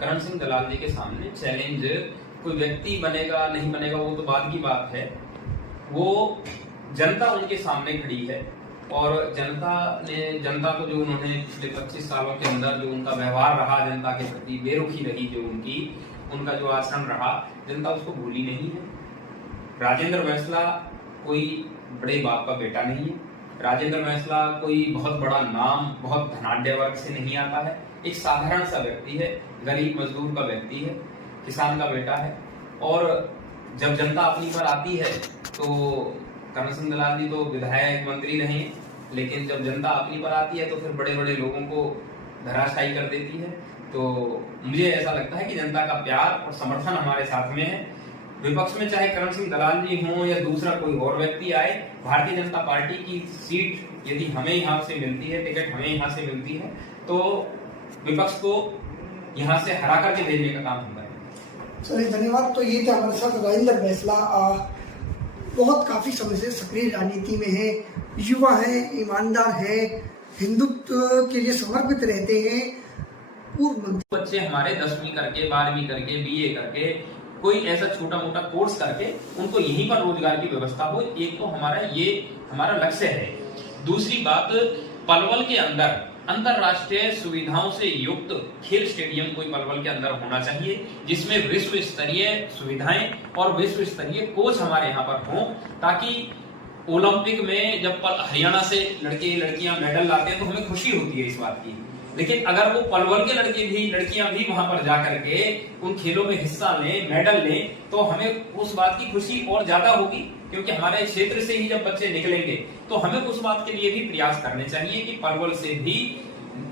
करण सिंह दलाल जी के सामने चैलेंज कोई व्यक्ति बनेगा नहीं बनेगा वो तो बाद की बात है। वो जनता उनके सामने खड़ी है और जनता को जो उन्होंने पिछले 25 सालों के अंदर जो उनका व्यवहार रहा, जनता के प्रति बेरुखी रही जो उनका जो आचरण रहा, जनता उसको भूली नहीं है। राजेंद्र बैंसला कोई बड़े बाप का बेटा नहीं है। राजेंद्र बैंसला कोई बहुत बड़ा नाम, बहुत धनाढ्य वर्ग से नहीं आता है। एक साधारण सा व्यक्ति है, गरीब मजदूर का व्यक्ति है, किसान का बेटा है। और जब जनता अपनी पर आती है तो करण सिंह दलाल जी तो विधायक मंत्री रहे, लेकिन जब जनता अपनी पर आती है तो फिर बड़े बड़े लोगों को धराशायी कर देती है। तो मुझे ऐसा लगता है कि जनता का प्यार और समर्थन हमारे साथ में है। विपक्ष में चाहे करण सिंह दलाल जी हों या दूसरा कोई और व्यक्ति आए, भारतीय जनता पार्टी की सीट यदि हमें यहाँ से मिलती है, टिकट हमें यहाँ से मिलती है, तो विपक्ष को यहाँ से हरा करके भेजने का काम हम करेंगे। चलिए, धन्यवाद। तो ये थे हमारे साथ राजेंद्र बैंसला, बहुत काफी समय से सक्रिय राजनीति में है, युवा है, ईमानदार है, हिंदुत्व के लिए समर्पित रहते हैं। पूर्व मंत्री बच्चे हमारे 10वीं करके, 12वीं करके, BA करके, कोई ऐसा छोटा मोटा कोर्स करके उनको यहीं पर रोजगार की व्यवस्था हो। एक तो हमारा लक्ष्य है। दूसरी बात, पलवल के अंदर अंतरराष्ट्रीय सुविधाओं से युक्त खेल स्टेडियम कोई पलवल के अंदर होना चाहिए, जिसमें विश्व स्तरीय सुविधाएं और विश्व स्तरीय कोच हमारे यहाँ पर हों, ताकि ओलंपिक में जब हरियाणा से लड़के लड़कियां मेडल लाते हैं तो हमें खुशी होती है इस बात की। लेकिन अगर वो पलवल के लड़कियां भी वहां पर जाकर के उन खेलों में हिस्सा लें, मेडल लें, तो हमें उस बात की खुशी और ज्यादा होगी, क्योंकि हमारे क्षेत्र से ही जब बच्चे निकलेंगे तो हमें उस बात के लिए भी प्रयास करने चाहिए कि पलवल से भी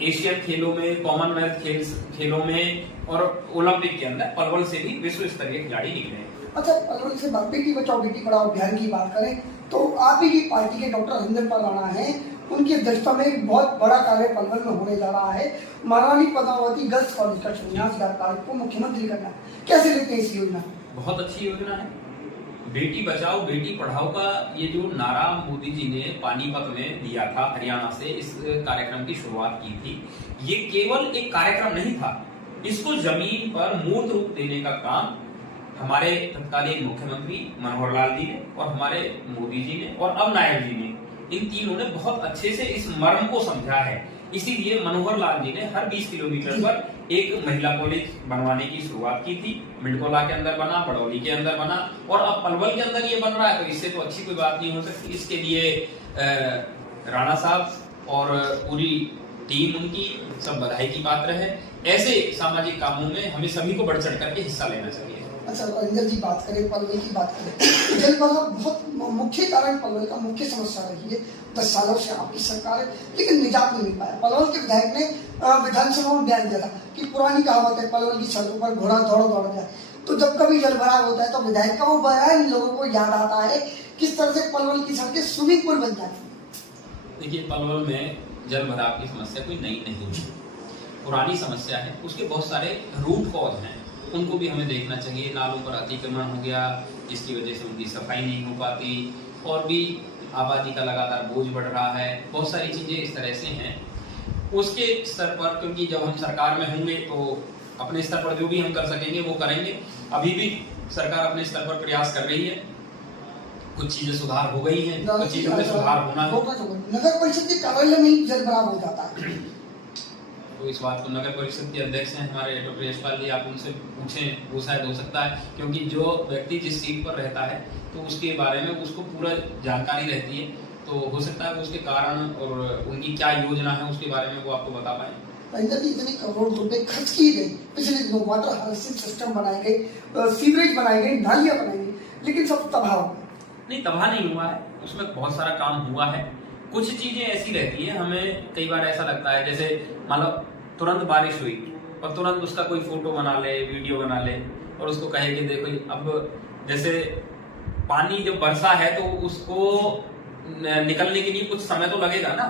एशियन खेलों में, कॉमनवेल्थ खेलों में और ओलंपिक के अंदर पलवल से भी विश्व स्तरीय खिलाड़ी निकले। अच्छा, पलवल से बेटी बचाओ बेटी पढ़ाओ अभियान की बात करें तो आप ही की पार्टी के डॉक्टर हरिंदर राणा हैं, उनकी अध्यक्षता में एक बहुत बड़ा कार्य पलवल में होने जा रहा है। महारानी पद्मावती गर्ल्स कॉलेज का शिलान्यास कार्यक्रम को मुख्यमंत्री करना, कैसे लेते हैं इस योजना? बहुत अच्छी योजना है। बेटी बचाओ बेटी पढ़ाओ का ये जो नारा मोदी जी ने पानीपत में दिया था, हरियाणा से इस कार्यक्रम की शुरुआत की थी, ये केवल एक कार्यक्रम नहीं था, इसको जमीन पर मूर्त रूप देने का काम हमारे तत्कालीन मुख्यमंत्री मनोहर लाल जी ने और हमारे मोदी जी ने और अब नायक जी ने, इन तीनों ने बहुत अच्छे से इस मर्म को समझा है। इसीलिए मनोहर लाल जी ने हर 20 किलोमीटर पर एक महिला कॉलेज बनवाने की शुरुआत की थी। मिंडकोला के अंदर बना, बड़ौली के अंदर बना और अब पलवल के अंदर ये बन रहा है, तो इससे तो अच्छी कोई बात नहीं हो सकती। इसके लिए राणा साहब और पूरी टीम उनकी सब बधाई की पात्र है। ऐसे सामाजिक कामों में हमें सभी को बढ़ चढ़ करके हिस्सा लेना चाहिए। अच्छा, राजेंद्र जी बात करें, पलवल की बात करें, जल भराव बहुत मुख्य कारण पलवल का मुख्य समस्या रही है। 10 सालों से आपकी सरकार है, लेकिन निजात नहीं मिल पाया। पलवल के विधायक ने विधानसभा में बयान दिया था कि पुरानी कहावत है, पलवल की सड़कों पर घोड़ा दौड़ जाए। तो जब कभी जल भराव होता है तो विधायक का वो बयान लोगों को याद आता है। किस तरह से पलवल की सड़कें स्विमिंग पूल बन जाती है? देखिए, पलवल में जल भराव की समस्या कोई नई नहीं है, पुरानी समस्या है। उसके बहुत सारे रूट कॉज हैं, उनको भी हमें देखना चाहिए। नालों पर अतिक्रमण हो गया, जिसकी वजह से उनकी सफाई नहीं हो पाती, और भी आबादी का लगातार बोझ बढ़ रहा है। बहुत सारी चीजें इस तरह से हैं। उसके स्तर पर, क्योंकि जब हम सरकार में होंगे तो अपने स्तर पर जो भी हम कर सकेंगे वो करेंगे। अभी भी सरकार अपने स्तर पर प्रयास कर रही है, कुछ चीजें सुधार हो गई हैं, कुछ चीजों में सुधार होना है। नगर परिषद के कार्यालय में ही जल भराव हो जाता है, तो इस बात को नगर परिषद के अध्यक्ष हैं हमारे डॉक्टर यशपाल जी, आप उनसे पूछें, वो शायद हो सकता है, क्योंकि जो व्यक्ति जिस सीट पर रहता है तो उसके बारे में उसको पूरा जानकारी रहती है, तो हो सकता है उसके कारण और उनकी क्या योजना है उसके बारे में वो आपको बता पाए। इतने करोड़ रुपए खर्च किए गए, पिछले दिनों वाटर हार्वेस्टिंग सिस्टम बनाए गए, सीवरेज बनाए गए, नालियां बनाई गई, लेकिन सब तबाह नहीं, तबाह नहीं हुआ है, उसमें बहुत सारा काम हुआ है। कुछ चीजें ऐसी रहती है, हमें कई बार ऐसा लगता है जैसे मान लो तुरंत बारिश हुई और तुरंत उसका कोई फोटो बना ले, वीडियो बना ले और उसको कहे कि देखो, अब जैसे पानी जब बरसा है तो उसको निकलने के लिए कुछ समय तो लगेगा ना।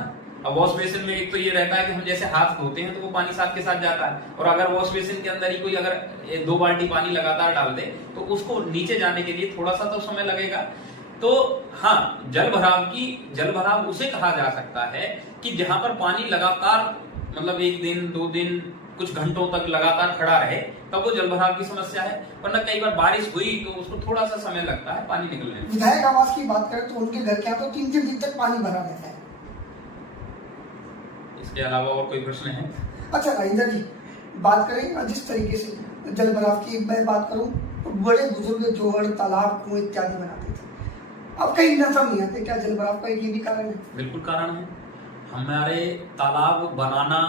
अब वॉश बेसिन में एक तो ये रहता है कि हम जैसे हाथ धोते हैं तो वो पानी साथ के साथ जाता है, और अगर वॉश बेसिन के अंदर ही कोई अगर 2 बाल्टी पानी लगातार डाल दे तो उसको नीचे जाने के लिए थोड़ा सा तो समय लगेगा। तो हाँ, जल भराव उसे कहा जा सकता है कि जहां पर पानी लगातार मतलब 1 दिन 2 दिन कुछ घंटों तक लगातार खड़ा रहे तब वो जलभराव की समस्या है, वरना कई बार बारिश हुई तो उसको थोड़ा सा समय लगता है पानी निकलने में। विधायक आवास की बात करें तो उनके घर के यहाँ तो 3-3 दिन तक पानी भरा रहता है। इसके अलावा और कोई प्रश्न है? अच्छा राजेंद्र जी, बात करें जिस तरीके से जल भराव की मैं बात करूं तो बड़े बुजुर्ग जोहड़, तालाब, कुएं इत्यादि बनाते थे, अब कहीं नजर नहीं आते। क्या जल भराव का ये भी कारण है? बिल्कुल कारण है। हमारे तालाब बनाना,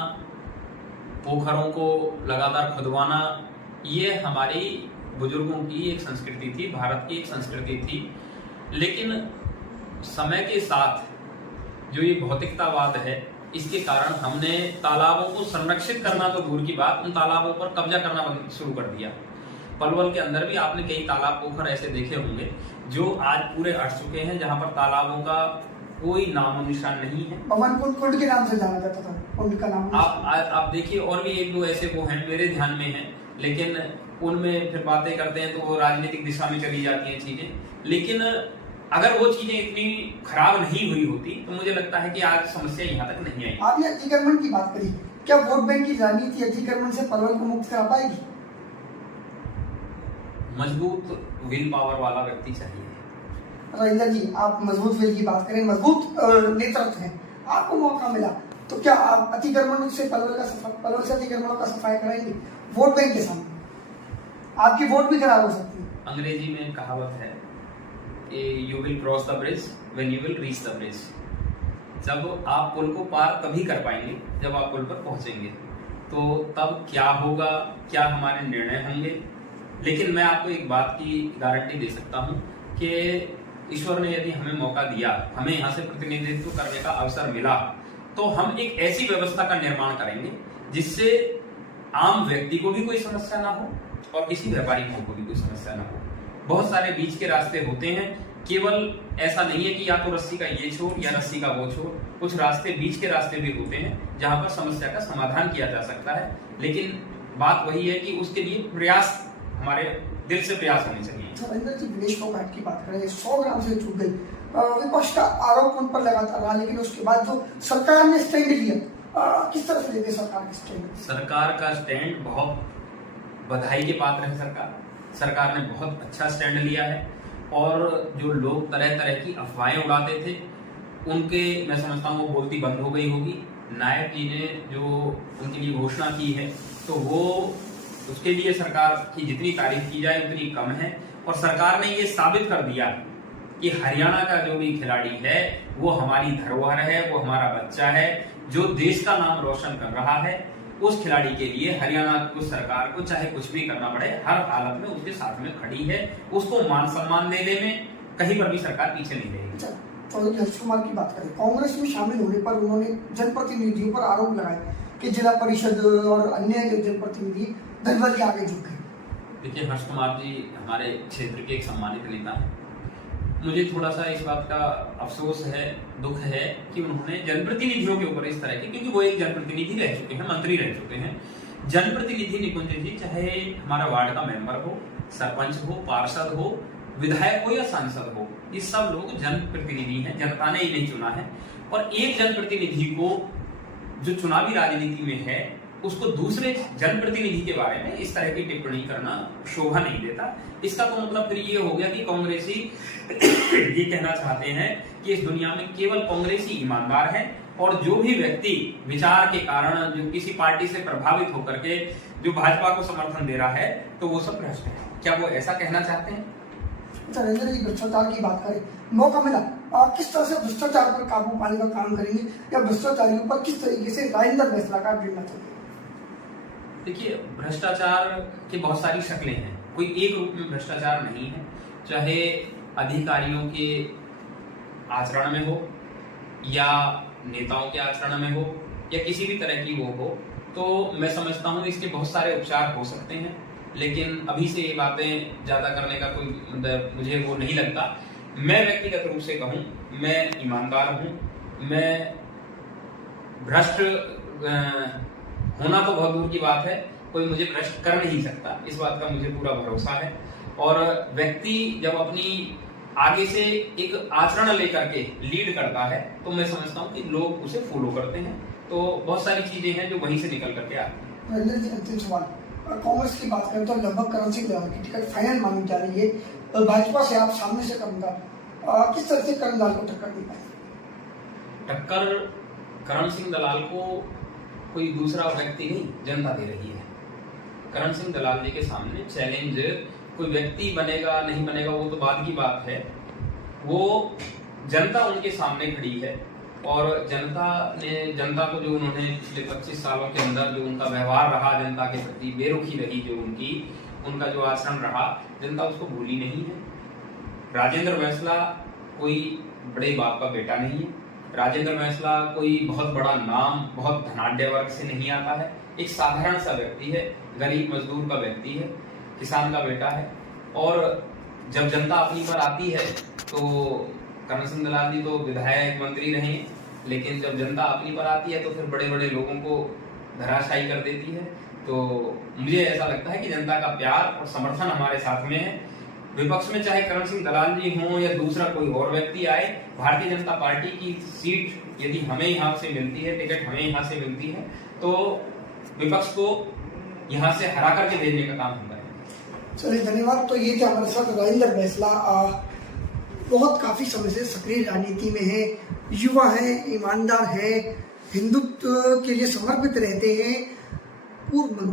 पोखरों को लगातार खुदवाना, ये हमारी बुजुर्गों की एक संस्कृति थी, भारत की एक संस्कृति थी। लेकिन समय के साथ जो ये भौतिकतावाद है, इसके कारण हमने तालाबों को संरक्षित करना तो दूर की बात, उन तालाबों पर कब्जा करना शुरू कर दिया। पलवल के अंदर भी आपने कई तालाब, पोखर ऐसे देखे होंगे जो आज पूरे हट चुके हैं, जहां पर तालाबों का कोई नामो निशान नहीं है। पवन कुंड के नाम से जाना जाता था, कुंड का नाम आप देखिए, और भी एक दो ऐसे वो हैं मेरे ध्यान में हैं, लेकिन उनमें फिर बातें करते हैं तो वो राजनीतिक दिशा में चली जाती हैं चीजें। लेकिन अगर वो चीजें इतनी खराब नहीं हुई होती तो मुझे लगता है कि आज समस्या यहाँ तक नहीं आई। आपने अतिक्रमण की बात करी, क्या वोट बैंक की राजनीति अतिक्रमण से पलवल को मुक्त करा पाएगी? मजबूत विल पावर वाला व्यक्ति चाहिए। राजेंद्र जी, आप मजबूत विल की बात करें, मजबूत नेतृत्व है, आपको मौका मिला तो क्या आप अतिक्रमण से पलवल से अतिक्रमणों का सफाई कराएंगे वोट बैंक के सामने? आपकी वोट भी खराब हो सकती है। अंग्रेजी में कहावत है कि you will cross the bridge when you will reach the bridge. जब आप पुल को पार तभी कर पाएंगे जब आप पुल पर पहुंचेंगे, तो तब क्या होगा, क्या हमारे निर्णय होंगे। लेकिन मैं आपको एक बात की गारंटी दे सकता हूं कि ईश्वर ने यदि हमें मौका दिया, हमें यहाँ से प्रतिनिधित्व करने का अवसर मिला, तो हम एक ऐसी व्यवस्था का निर्माण करेंगे जिससे आम व्यक्ति को भी कोई समस्या ना हो और किसी व्यापारी को भी कोई समस्या ना हो। बहुत सारे बीच के रास्ते होते हैं, केवल ऐसा नहीं है कि या तो रस्सी का ये छोर या रस्सी का वो छोर, कुछ रास्ते बीच के रास्ते भी होते हैं जहां पर समस्या का समाधान किया जा सकता है। लेकिन बात वही है कि उसके लिए प्रयास, हमारे दिल से प्रयास होने चाहिए। रविंद्र जी, विनेश फोगाट की बात करें, 100 ग्राम से चूक गई, विपक्ष का आरोप उन पर लगातार रहा, लेकिन उसके बाद जो सरकार ने स्टैंड लिया, किस तरह से लेते सरकार का स्टैंड? सरकार का स्टैंड बहुत बधाई के पात्र है। सरकार ने बहुत अच्छा स्टैंड लिया है, और जो लोग तरह तरह की अफवाहें उड़ाते थे उनके, मैं समझता हूँ वो बोलती बंद हो गई होगी। नायब जी ने जो उनके लिए घोषणा की है, तो वो उसके लिए सरकार की जितनी तारीफ की जाए उतनी कम है। और सरकार ने ये साबित कर दिया कि हरियाणा का जो भी खिलाड़ी है वो हमारी धरोहर है, वो हमारा बच्चा है, जो देश का नाम रोशन कर रहा है। उस खिलाड़ी के लिए हरियाणा को, सरकार को चाहे कुछ भी करना पड़े, हर हालत में उसके साथ में खड़ी है। उसको मान सम्मान देने में कहीं पर भी सरकार पीछे नहीं रहेगी। चौधरी हर्ष कुमार की बात करें, कांग्रेस में शामिल होने पर उन्होंने जनप्रतिनिधियों पर आरोप लगाए कि जिला परिषद और अन्य जनप्रतिनिधि दलबल के आगे झुक गए। देखिए, हर्ष कुमार जी हमारे क्षेत्र के एक सम्मानित नेता हैं। मुझे थोड़ा सा इस बात का अफसोस है, दुख है कि उन्होंने जनप्रतिनिधियों के ऊपर इस तरह के, क्योंकि वो एक जनप्रतिनिधि रह चुके हैं, मंत्री रह चुके हैं। जनप्रतिनिधि निकुंज जी, चाहे हमारा वार्ड का मेंबर हो, सरपंच हो, पार्षद हो, विधायक हो या सांसद हो, ये सब लोग जनप्रतिनिधि हैं, जनता ने ही नहीं चुना है। और एक जनप्रतिनिधि को जो चुनावी राजनीति में है, उसको दूसरे जनप्रतिनिधि के बारे में इस तरह की टिप्पणी करना शोभा नहीं देता। इसका तो मतलब फिर ये हो गया कि कांग्रेसी ये कहना चाहते हैं कि इस दुनिया में केवल कांग्रेसी ईमानदार है, और जो भी व्यक्ति विचार के कारण जो किसी पार्टी से प्रभावित होकर के जो भाजपा को समर्थन दे रहा है, तो वो सब भ्रष्ट है। क्या वो ऐसा कहना चाहते हैं? नरेंद्र जी, भ्रष्टाचार की बात करें, मौका मिला, किस तरह से भ्रष्टाचार पर काबू पाने का काम करेंगे, या भ्रष्टाचारियों पर किस तरीके से राजेंद्र फैसलाकार गिरना चाहिए? देखिए, भ्रष्टाचार की बहुत सारी शक्लें हैं, कोई एक रूप में भ्रष्टाचार नहीं है। चाहे अधिकारियों के आचरण में हो, या नेताओं के आचरण में हो, या किसी भी तरह की वो हो, तो मैं समझता हूँ इसके बहुत सारे उपचार हो सकते हैं। लेकिन अभी से ये बातें ज्यादा करने का कोई मतलब मुझे वो नहीं लगता। मैं व्यक्तिगत रूप से कहूँ, मैं ईमानदार हूँ, मैं भ्रष्ट होना तो बहुत दूर की बात है, कोई मुझे भ्रष्ट कर नहीं सकता, इस बात का मुझे पूरा भरोसा है। और व्यक्ति जब अपनी आगे से एक आचरण लेकर के लीड करता है, तो मैं समझता हूँ कि लोग उसे फॉलो करते हैं। तो बहुत सारी चीजें हैं जो वहीं से निकल करके आती हैं। रंजन जी, अंतिम सवाल। कांग्रेस की बात करें तो लगभग करण सिंह दलाल की टिकट फाइनल मानी जा रही है और भाजपा से आप सामने से करूंगा, किस तरह से करण दलाल को टक्कर नहीं पाए? टक्कर करण सिंह दलाल को कोई दूसरा व्यक्ति नहीं, जनता दे रही है। करण सिंह दलाल जी के सामने चैलेंज कोई व्यक्ति बनेगा नहीं बनेगा वो तो बाद की बात है, वो जनता उनके सामने खड़ी है। और जनता को जो उन्होंने पिछले 25 सालों के अंदर जो उनका व्यवहार रहा, जनता के प्रति बेरुखी रही जो उनका जो आचरण रहा, जनता उसको भूली नहीं है। राजेंद्र बैंसला कोई बड़े बाप का बेटा नहीं है। राजेंद्र बैंसला कोई बहुत बड़ा नाम, बहुत धनाढ्य वर्ग से नहीं आता है। एक साधारण सा व्यक्ति है, गरीब मजदूर का व्यक्ति है, किसान का बेटा है। और जब जनता अपनी पर आती है तो करण सिंह दलाल जी तो विधायक मंत्री रहे, लेकिन जब जनता अपनी पर आती है तो फिर बड़े बड़े लोगों को धराशायी कर देती है। तो मुझे ऐसा लगता है कि जनता का प्यार और समर्थन हमारे साथ में है। विपक्ष में चाहे करण सिंह दलाल जी हों या दूसरा कोई और व्यक्ति आए, भारतीय जनता पार्टी की सीट यदि हमें यहाँ से मिलती है, टिकट हमें यहाँ से मिलती है, तो विपक्ष को यहाँ से हरा करके भेजने का काम होगा। चलिए, धन्यवाद। तो ये थे हमारे साथ राजेंद्र बैंसला, बहुत काफी समय से सक्रिय राजनीति में है, युवा है, ईमानदार है, हिंदुत्व के लिए समर्पित रहते हैं, पूर्व